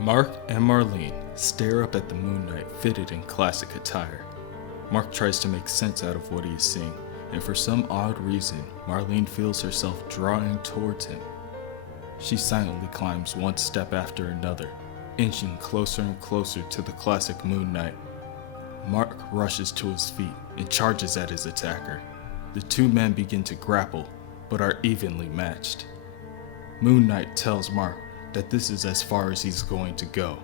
Mark and Marlene stare up at the Moon Knight fitted in classic attire. Mark tries to make sense out of what he is seeing, and for some odd reason, Marlene feels herself drawing towards him. She silently climbs one step after another, inching closer and closer to the classic Moon Knight. Mark rushes to his feet and charges at his attacker. The two men begin to grapple, but are evenly matched. Moon Knight tells Mark that this is as far as he's going to go.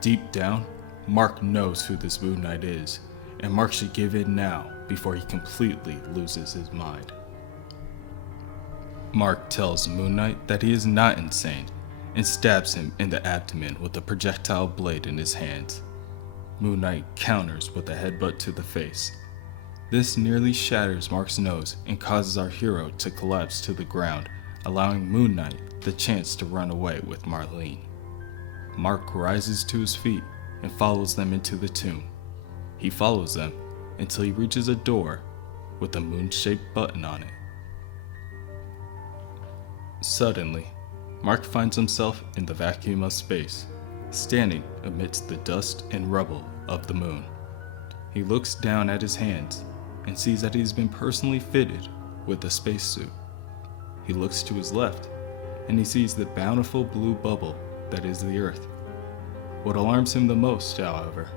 Deep down, Mark knows who this Moon Knight is, and Mark should give in now before he completely loses his mind. Mark tells Moon Knight that he is not insane and stabs him in the abdomen with a projectile blade in his hands. Moon Knight counters with a headbutt to the face. This nearly shatters Mark's nose and causes our hero to collapse to the ground, allowing Moon Knight the chance to run away with Marlene. Mark rises to his feet and follows them into the tomb. He follows them until he reaches a door with a moon-shaped button on it. Suddenly, Mark finds himself in the vacuum of space, standing amidst the dust and rubble of the moon. He looks down at his hands and sees that he's been personally fitted with a spacesuit. He looks to his left and he sees the bountiful blue bubble that is the Earth. What alarms him the most, however,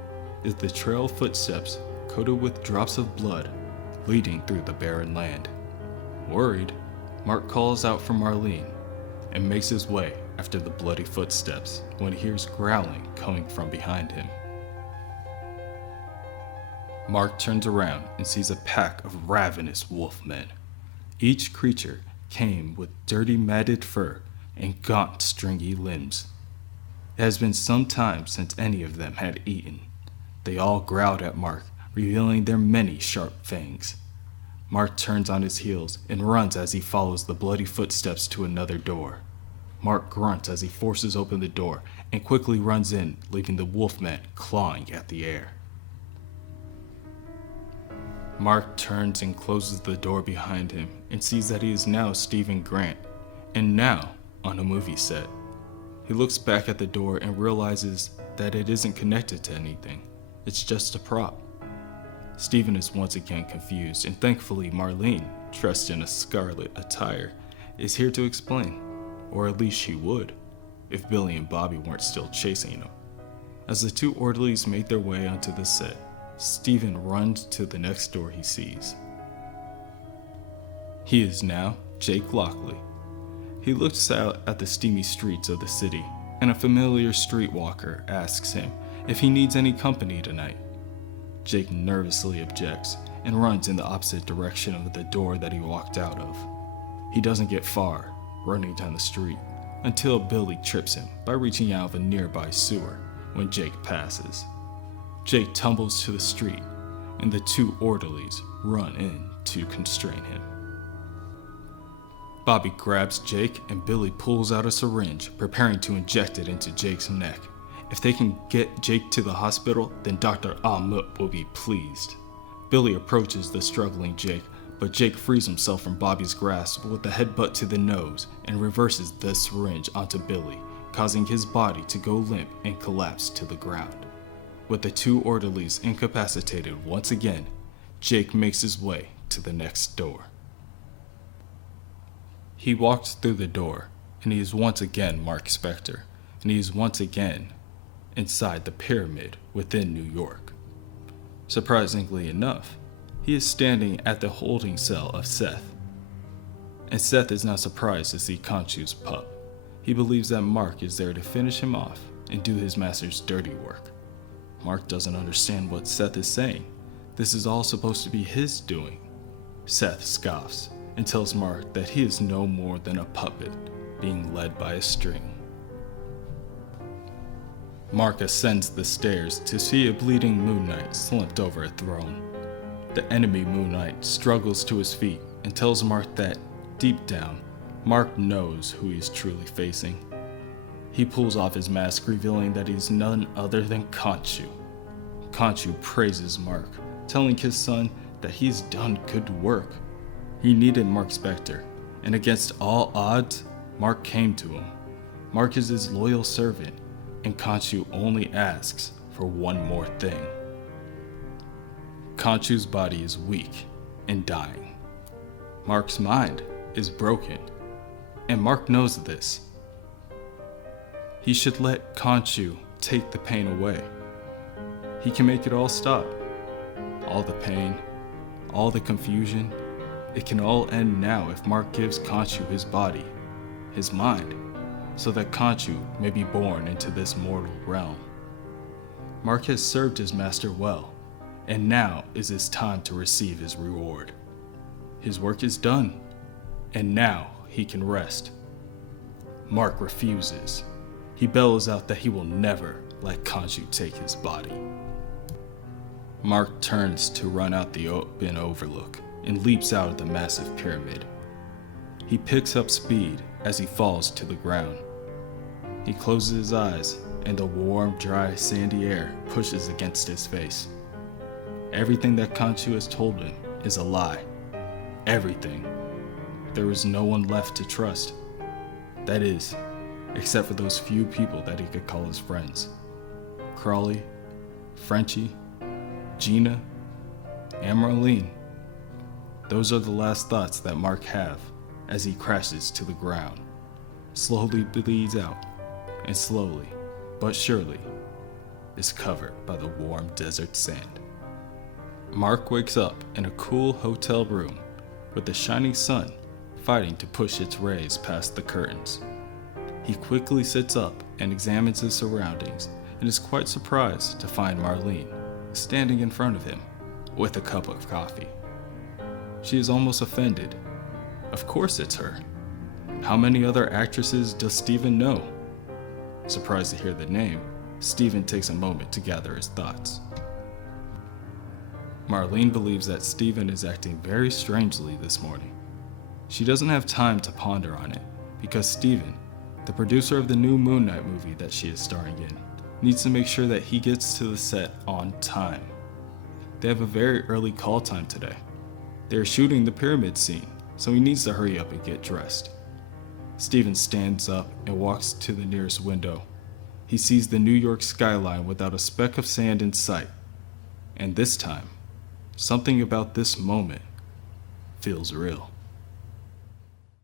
is the trail of footsteps coated with drops of blood leading through the barren land. Worried, Mark calls out for Marlene and makes his way after the bloody footsteps when he hears growling coming from behind him. Mark turns around and sees a pack of ravenous wolfmen. Each creature came with dirty matted fur and gaunt stringy limbs. It has been some time since any of them had eaten. They all growled at Mark, revealing their many sharp fangs. Mark turns on his heels and runs as he follows the bloody footsteps to another door. Mark grunts as he forces open the door and quickly runs in, leaving the wolfmen clawing at the air. Mark turns and closes the door behind him and sees that he is now Stephen Grant, and now on a movie set. He looks back at the door and realizes that it isn't connected to anything. It's just a prop. Stephen is once again confused, and thankfully Marlene, dressed in a scarlet attire, is here to explain, or at least she would, if Billy and Bobby weren't still chasing him. As the two orderlies make their way onto the set, Stephen runs to the next door he sees. He is now Jake Lockley. He looks out at the steamy streets of the city, and a familiar streetwalker asks him if he needs any company tonight. Jake nervously objects and runs in the opposite direction of the door that he walked out of. He doesn't get far, running down the street, until Billy trips him by reaching out of a nearby sewer when Jake passes. Jake tumbles to the street, and the two orderlies run in to constrain him. Bobby grabs Jake and Billy pulls out a syringe, preparing to inject it into Jake's neck. If they can get Jake to the hospital, then Dr. Ahmut will be pleased. Billy approaches the struggling Jake, but Jake frees himself from Bobby's grasp with a headbutt to the nose and reverses the syringe onto Billy, causing his body to go limp and collapse to the ground. With the two orderlies incapacitated once again, Jake makes his way to the next door. He walks through the door, and he is once again Marc Spector, and he is once again inside the pyramid within New York. Surprisingly enough, he is standing at the holding cell of Seth. And Seth is not surprised to see Khonshu's pup. He believes that Mark is there to finish him off and do his master's dirty work. Mark doesn't understand what Seth is saying. This is all supposed to be his doing. Seth scoffs and tells Mark that he is no more than a puppet being led by a string. Mark ascends the stairs to see a bleeding Moon Knight slumped over a throne. The enemy Moon Knight struggles to his feet and tells Mark that, deep down, Mark knows who he is truly facing. He pulls off his mask, revealing that he's none other than Khonshu. Khonshu praises Mark, telling his son that he's done good work. He needed Marc Spector, and against all odds, Mark came to him. Mark is his loyal servant. and Khonshu only asks for one more thing. Khonshu's body is weak and dying. Marc's mind is broken, and Marc knows this. He should let Khonshu take the pain away. He can make it all stop. All the pain, all the confusion, it can all end now if Marc gives Khonshu his body, his mind, so that Khonshu may be born into this mortal realm. Marc has served his master well, and now is his time to receive his reward. His work is done, and now he can rest. Marc refuses. He bellows out that he will never let Khonshu take his body. Marc turns to run out the open overlook and leaps out of the massive pyramid. He picks up speed as he falls to the ground. He closes his eyes and the warm, dry, sandy air pushes against his face. Everything that Khonshu has told him is a lie. Everything. There is no one left to trust. That is, except for those few people that he could call his friends. Crawley, Frenchie, Gina, and Marlene. Those are the last thoughts that Marc has as he crashes to the ground, slowly bleeds out, and slowly, but surely, is covered by the warm desert sand. Marc wakes up in a cool hotel room with the shining sun fighting to push its rays past the curtains. He quickly sits up and examines his surroundings and is quite surprised to find Marlene standing in front of him with a cup of coffee. She is almost offended. Of course it's her. How many other actresses does Steven know? Surprised to hear the name, Steven takes a moment to gather his thoughts. Marlene believes that Steven is acting very strangely this morning. She doesn't have time to ponder on it because Steven, the producer of the new Moon Knight movie that she is starring in, needs to make sure that he gets to the set on time. They have a very early call time today. They are shooting the pyramid scene, so he needs to hurry up and get dressed. Steven stands up and walks to the nearest window. He sees the New York skyline without a speck of sand in sight. And this time, something about this moment feels real.